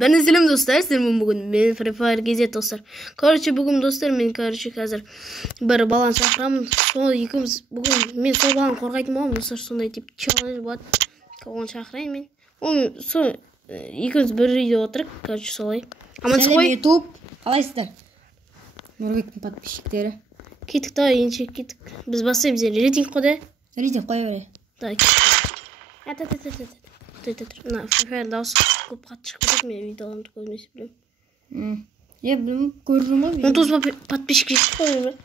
Ben selam dostlar, sizlerle bugün ben Free Fire GZ dostlar. Короче, bugün dostlar men қазір bir баланы шақырамын. Сол екеуміз bugün мен сол баланы қорғайтын боламын достар. Сондай тип челлендж болады. Оны шақырайын мен. Оны сол екеуміз бір үйде отырып, короче, солай. Амансыз ғой. YouTube. Қалайсыздар? Нұрбектің подписчиктері. Кеттік та, енші кеттік. Біз бастаймыз енді. Рейтинг қой да. Рейтинг қоя бере. Да, кеттік. На Free Fire дауыс көп қатты шығып кетеді, мен видеоламды көрмесе білемін. Білмеймін, көрдім ғой. 30 подписчик жетті қой.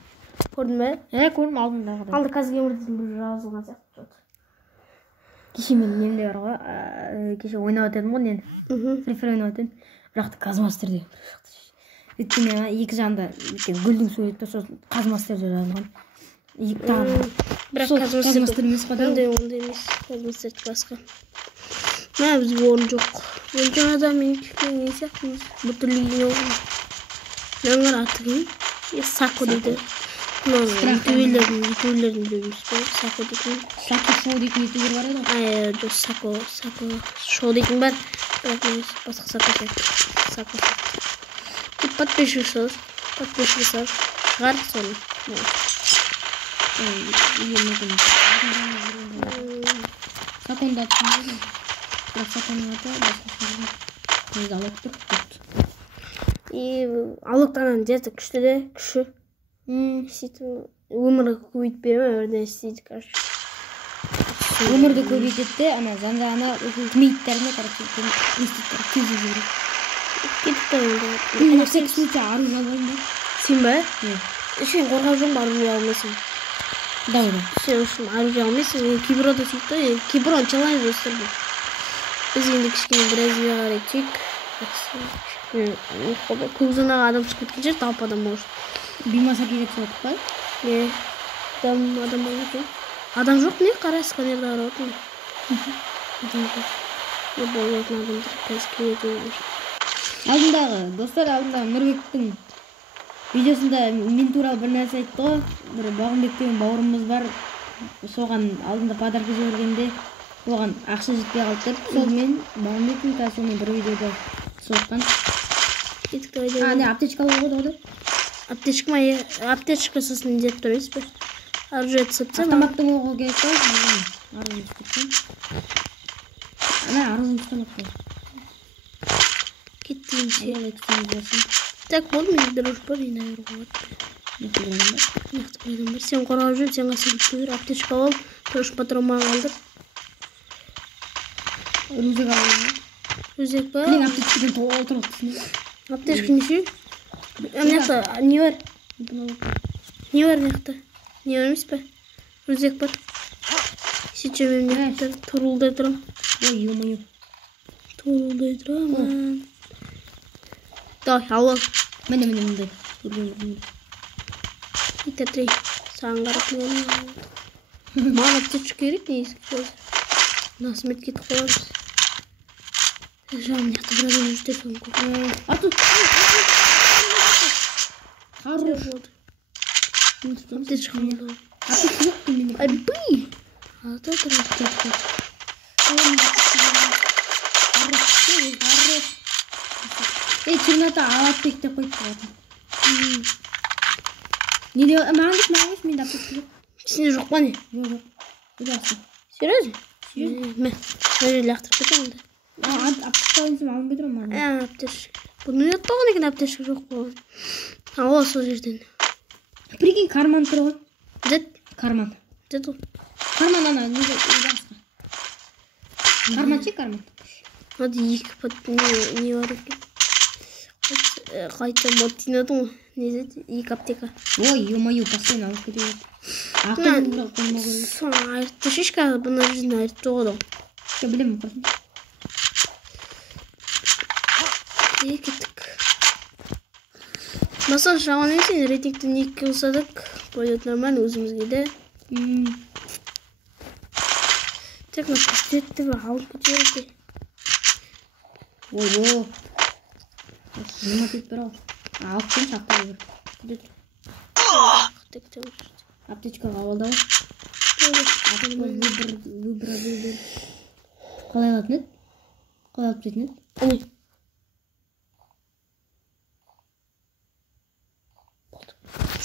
Көрдің бе? Көрдім алдымдағы. Алды қазір өмірден бір жазылған сияқты. Кеше мен немде бар ғой. Кеше ойнап өтедім ғой нені. Free Fire ойнап өтедім. Бірақ Казмастерде. Өйткені екі жағында гүлдің суреті сосын Казмастерде жазылған. Бірақ Казмастер емес қой да. Ондай емес. Казмастерді басқа. Мә бізге орын жоқ. Мен жаңада мен не сияқтымыз. Бұтырлеген оғын. Жаңғыр аты кім? Сако дейді. Ютуберлердің бөліміз бар. Сако дейтін. Сако шоу дейтін ютубер бар еді? Жоқ, Сако шоу дейтін бар. Бірақ мен басқа Сако сияқты. Сако. Тіп подписчик шығар соны. Саконда түсіндірді. Бірақ Саконның аты басқасында алып тұр. Алықтанан жеті күшті де, күші. Сөйтіп, өмірі көбейт беремін, өрден істейді, короче. Өмірді көбейтетті, ана заңдағына кмейіттеріне, короче, институттар көзі жүрі. Кетіп та енді. Мен всек случай ару жалбайым ба? Сен ба? Сен қорғап жоң ба, ару жалмайсың. Да. Сен үшін ару жалмайсың, киброда сөйтті, киброн челлендж достыр бұл. Біз енді кішкене Бразилия қарай тек. Көзінаға адам шығып кеткен жер, талып адам может. Бимаса керек соғып қой? Адам бар екен. Адам жоқ не? Қара сканерді ара отын. Адам жоқ. Болатын адамдар қазір келетін. Алдындағы, достар, алдындағы Нұрбектің видеосында мен туралы бір нәрсе айтты ғой. Бір Бағымбек деген бауырымыз бар. Соған алдында подарка жібергенде оған ақша жетпей қалды. Сол мен Бағымбектің соны бір видеода соққан. Не аптечка ғой да? Аптечка ма? Аптечка сосын деп тұр емес пе? Аржет сыпса ма? Автоматтың оғы керек қой. Аржет сыпса. Ана аржет сыпса. Кеттім се. Так болды мен дружба дейін айыр қоғат. Неқті қойдан бар. Сен қорғап жүр, сен қасып көзір. Аптечка ол, тұрыш патрома қалдыр. Рюзек алып. Рюзек ба? Мен аптечкеден толтырып түсіне. Аптечка неше? Неқті, не бар? Не бар неқті? Не бар емес па? Рюзек бар. Сече мен неқті тұрулдай тұрам. Ой, ё-моё. Тұрулдай тұрам. Давай, алла. Міне. Иттердей. Саған қарап не? Маған аптечка керек не ескіп? Насмет кетіп қоямыз. Жағым неқті бір адам жүрді телефон көп. Арту! Хорош. Аптечка болды. Аптечка жоқ қой менде. Айбый! Ата тұрып кетті. Чернота алатбек деп қойып тұратын. Не деп, маған емес, менде аптечка жоқ. Сенде жоқ па не? Жоқ. Жақсы. Серьезно? Мә, мәрі лақтырып кетті онда. Аптечка ойынсым алын бедір ма? Аптечка. Бұны ұяттаған екен аптечка жоқ болған. Ала сол жерден. Прикинь, карман тұр ғой. Дед? Карман. Дед ол? Карман ана, не басқа. Карман ше, карман. Ады екі не бар екен. Қайта ботинады ғой. Не деді? Екі аптека. Ой, ё-моё, постоянно алып кетеді. Ақын бұрақ қойма көреді. Соң айыртты шешка, бұны жүзін айыртты жоғыды. Білемін қосын. Кеттік. Басқа шағын емесен, рейтингтен 2 ұсадық. Пойдет нормально өзімізге де. Тек на пистетті бі алып кетеді. Ой-ой. Жымат етіп бір ал. Алып кем шақтай бір. Аптечка қабалда ғой. Выбір. Қалай алатын еді? Қалай алып кететін еді?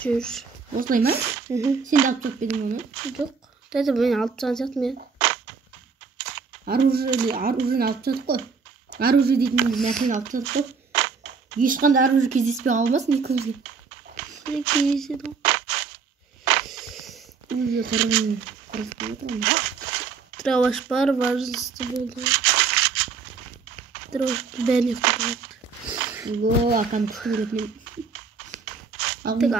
жүрүш. Осылай ма? Сен де алып жатып едің оны? Жоқ. Дәді мен алып тастаған сияқты мен. Оружиені алып жатып қой. Оружие дейтін нәрсені алып жатып қой. Ешқандай оружие кездеспей қалмасын екеумізге. Қалай кездеседі? Өзі қырғын отырмын. Траваш бар, важности болды. Траваш бәріне ұқтырады. Акам күшті көреді мен. Тек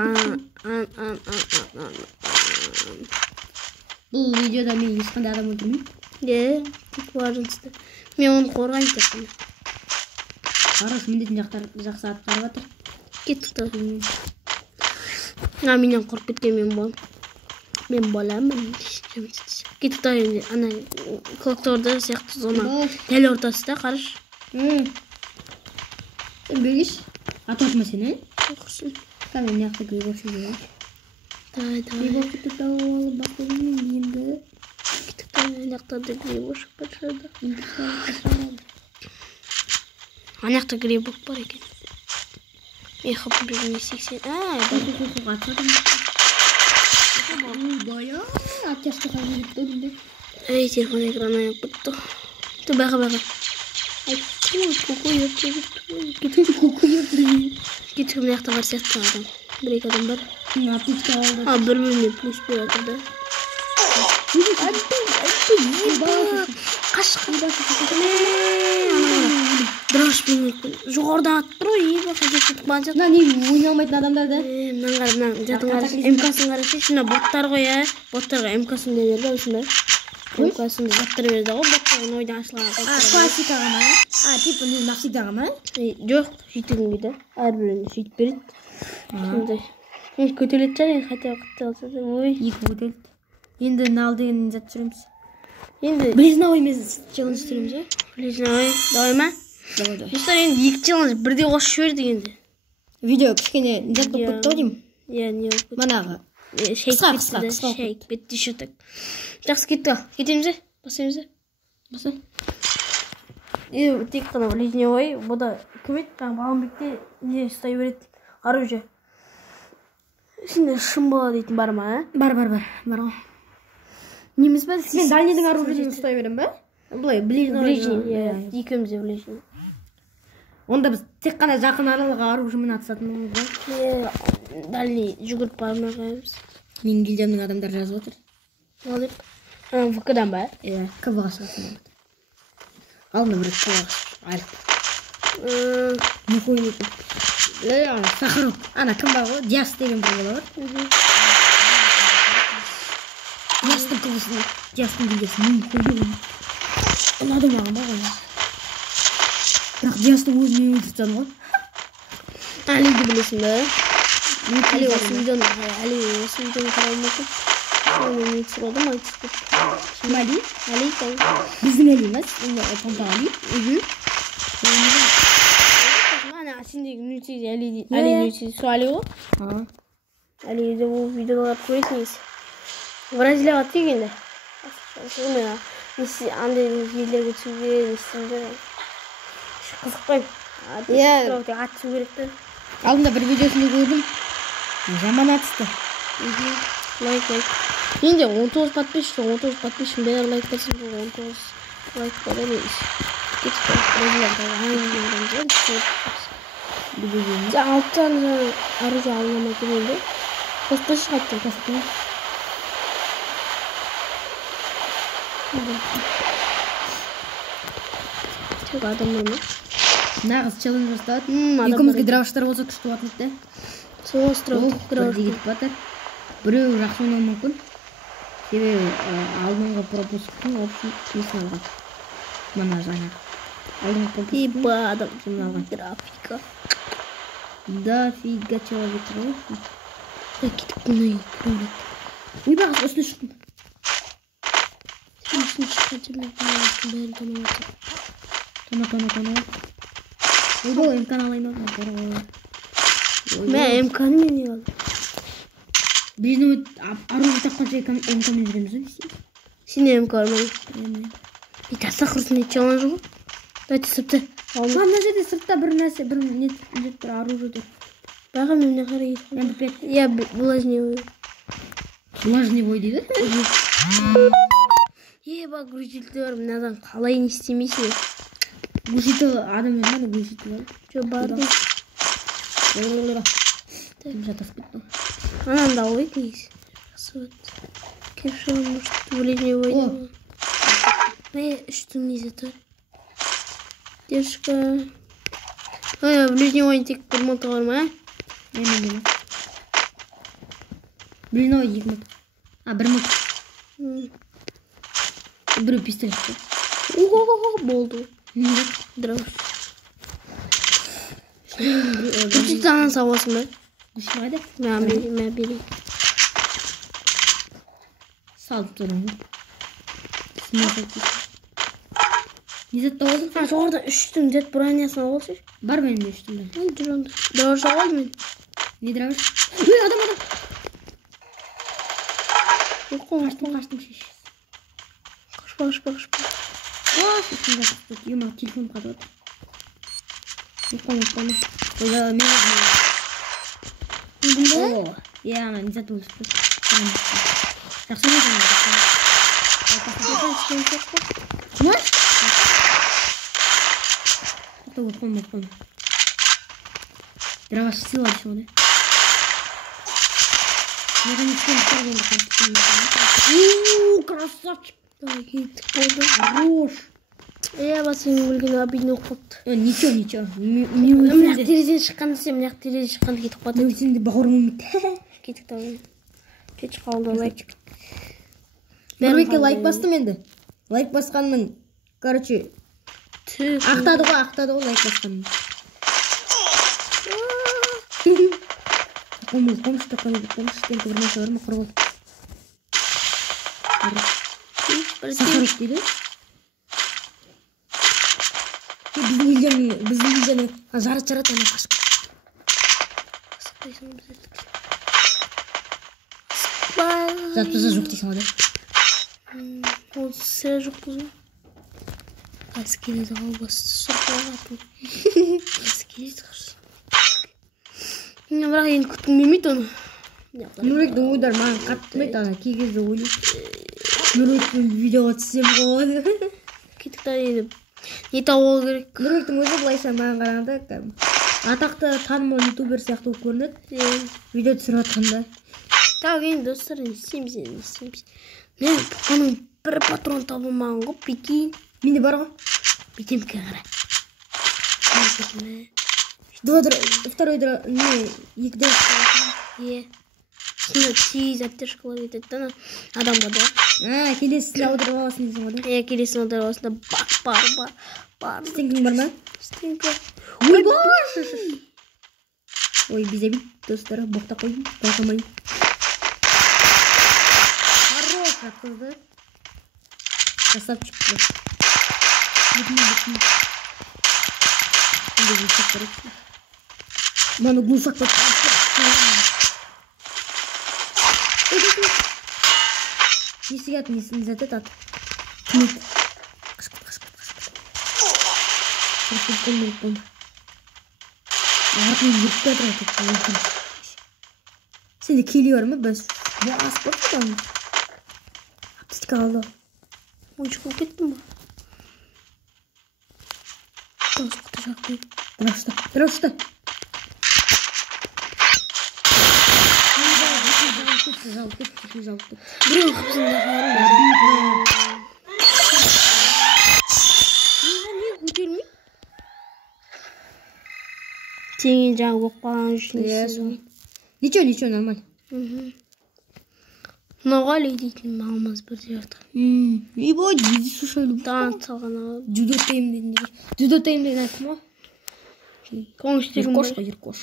Бұл видеода мен ешқандай адам өлтірмеймін. Тек важности. Мен оны қорғайын тек қана. Қараш міндетін жақсы атқарып жатыр. Кеттік та. Менен қорқып кеткен мен боламын. Кеттік та енді ана коллекторда сияқты зона. Дәл ортасында қараш. Бегіш. Ататма сені? Оқырсын. Мен яқты грибовшы жүрейін. Давай. Грибовшықты тауып алып бақылымен енді. Кеттік та аяқтарда грибовшы башады. Анақта грибок бар екен. Мен қапы біріне 80. Атсадым. Бая. Атяшты қағылып тұрды. Телефон экраны аяқ бұтты. Байға. Көку ертеді. Кетіп мына жақта бар сияқты адам. Бір-екі адам бар. Аптечка алды. Бір-біріне плюс береді да. Қашқан. Драш мен жоғардан атып тұр ғой. Мына не ойнай алмайтын адамдарды. Мынаған жатын қарашы. МК-сын қарашы. Шына боттар ғой ә. Боттарға МК-сын берді осында. МК-сын жаттыр берді ғой. Боттарын ойдан ашылған. Классикаға ма? Типа навсегдаға ма? Жоқ, сөйтігім дейді. Әрбіріне сөйтіп береді. Сондай. Көтелет жар, хотя вақытты алса да. Ой. Екі көтелет. Енді нал деген зат түсіреміз. Енді близновой мен челлендж түсіреміз, ә? Близновой. Давай ма? Давай. Достар, енді екі челлендж бірде қосып жібердік енді. Видео кішкене зат болып кетті ғой деймін. Не болып кетті? Манағы. Шейк бетті шөтік. Жақсы кетті ал. Кетеміз, ә? Басаймыз, ә? Баса. Тек қана близневой. Бұда кім еді? Балымбекте не ұстай береді? Оружие. Ішінде шым бола дейтін бар ма, ә? Бар ғой. Неміз ба? Мен дальныйдың оружиесін ұстай берем ба? Бұлай, ближний. Екеуміз де ближний. Онда біз тек қана жақын аралығы оружиемен атысатынымыз ба? Дальний жүгіріп бармай қойымыз. Менің гильдиямның адамдар жазып отыр. Алдық. ВК-дан ба? КВ-ға шығасың. Алдына бір КВ-ға айлық. Не қойын екен? Сахаров. Ана кім бар ғой? Диас деген бір бола бар. Диастың көвісіне. Диастың гильдиясы. Мен қойын. Ұнады маған ба ғой? Бірақ Диастың өзіне өтіртен ғой. Әлиді білесің бе? Әли осы видеоны қарауым мүмкін. Оны не түсіреді ма? Кім Әли? Әли тәу. Біздің Әли емес? Помпа Әли? Сендегі нөтсіз Әли нөтсіз сол Әли ғой? Әлиді бұл видеолар көресіңіз. Бразилияға тегенде. Андай жерлерге түсуге естімдер. Қызықпаймын. Ат түсу керекті. Алдында бір видеосында көрдім. Жаман атысты. Лайк. Менде 19 подписчик бәрі лайк берсін. 19 лайк бар емес. Кетіп алыптан оружие алынамай келгенде қоспасы шығады кәсіппен. Тек адамдар ма? Нағыз челлендж басталады. Екеумізге дравыштар болса күшті болатын еді. Сол остров кетіп жатыр. Біреу жақсы ойнауы мүмкін. Себебі алдыңғы пропусктың общий несін алған. Мана жаңа. Алдыңғы пропусктың адам алған. Графика. Дофига человек ғой. Кетіп күнай көрінеді. Ой бағыз осыны шықтым. Сен шыққан жермен бәрі Тона. Ойбай, МК-ны алайын ау. Мен МК-ны мен не алдым? Блин, оружие тапқанша МК-мен жүреміз ғой. Сен МК армай. Таса құрсын челлендж ғой. Дайте сыртта. Мына жерде сыртта бір нәрсе, бір оружие тұр. Баға мен міне қарай кетіп. Иә, влажный бой дейді. Бақ грузитель бар, мынадан қалай не істемейсің? Грузитель адам емес, мына грузитель бар. Жоқ, бар да. Жатасып кетті. Ананы да алайық негізі. Жақсы болады. Келіп шығамын, может, влажный бойды. Үштің несі тұр. Держка. Влажный бойын тек бір мылты бар ма? Мен. Влажный бой 2 мылт. Бір мылт. Біреу пистолет. Болды. Драуш. Үш тағын сауасың ба? Үшін қайда? Мә берейін. Салып тұрмын. Не заттап алдың? Жоғарда үштің дет бронясын алшы. Бар менде үштің бәрі. Жүр онда. Драуш алды мен. Не драуш? Адам. Қаштым шеш. Қашпа. Үстін жақсы. Ема телефон қатып отыр. Ұқпаны. Ойда мен. Ана не заттап алдың? Жақсы не жаңа. Құмаш? Ұқпаны. Драуш сыйлады шоны. Красавчик. Давай кеттік болды. Хорош. Басың өлген обидно оқыпты. Ничего. Мына терезеден шыққанда сен мына терезеден шыққанда кетіп қалды. Сенде бауырым өлмейді. Кеттік давай. Кет қалды лайк. Нұрбекке лайк бастым енді. Лайк басқанның, короче, ақтады ғой лайк басқанның. Қомыш бір нәрсе бар ма? Құрғыл. Сахаров дейді. Біздің елден жарат ана қашып. Жатпаса жоқ дейсің ғой. Ол сірі жоқ бұзы. Қазір келеді қалбасты сұрқалатын. Қазір келеді қарсы. Бірақ енді күткім келмейді оны. Нұрбектің ойдар маған қатты ұнайды, ана кей кезде ойлайды. Нұрбектің видеоға түссем болады. Кеттік енді не тауып алу керек. Нұрбектің өзі былайша маған қарағанда атақты танымал ютубер сияқты болып көрінеді. Видео түсіріп жатқанда. Так, енді достар, не істейміз. Мен бұқаның бір патрон табылмаған ғой, бекейін. Менде бар ғой. Бетемке қара. Второй не, екі дәл Е. Сонда 8 аптешкалар кетеді да адамға да. Келесісін аударып аласың дейсің ғой да? Келесін аударып аласың да бар. Стенкің бар ма? Стенкі. Ой, бар! Ой, безобид, достар, боқта қойдым, байқамайын. Хорош, атқызды. Красавчик. Бетіне. Маны глушак қойып. Есігі атын есін зәті тат. Қашқыт. Артын ерікті атырай. Сенде келі бар ма? Бәс. Асып бұрды. Аптистика алды. Ойыншық болып кеттім ба? Тауысқыты жақты. Дұрашта. Жалты. Біреу қыпсында қару. Не көтермей? Сенен жаңа оқпаған үшін. Ничего, нормально. Нағали дейтін мағымыз бірде жатыр. Ебать, еді сушайлы. Тант салған ағы. Judo тайм деген айтты ма? Комыштегім Еркош қой, еркош.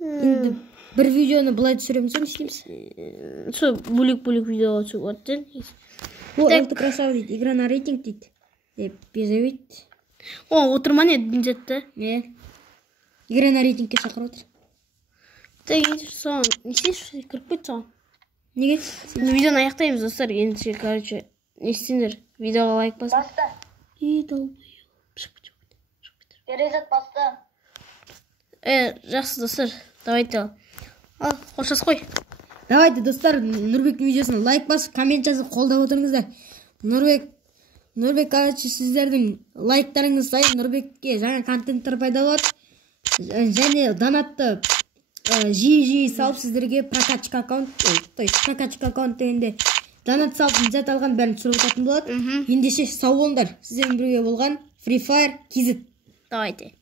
Енді бір видеоны бұлай түсіреміз, не істейміз? Сол бөлек видеоға түсіп өттен. Это красава дейді, игра на рейтинг дейді. Безовид. Отырман еді бензетті. Игра на рейтингке шақыр отыр. Так, еді соған, не істейші, кіріп кет соған. Неге? Видеоны аяқтаймыз, достар. Ендіше, короче, не істеңдер. Видеоға лайк басып. Басты. Долбоёб. Перезат басты. Жақсы достар. Давайте. Ал, қоштас қой. Давайте достар, Нұрбектің видеосына лайк басып, коммент жазып қолдап отырыңыздар. Нұрбек, короче, сіздердің лайктарыңыз сайын Нұрбекке жаңа контенттер пайда болады. Және донатты жиі салып сіздерге прокачка аккаунт, то есть прокачка аккаунт дегенде донат салып міндет алған бәрін түсіріп отыратын болады. Ендеше сау болыңдар. Сіздермен бірге болған Free Fire KZ. Давайте.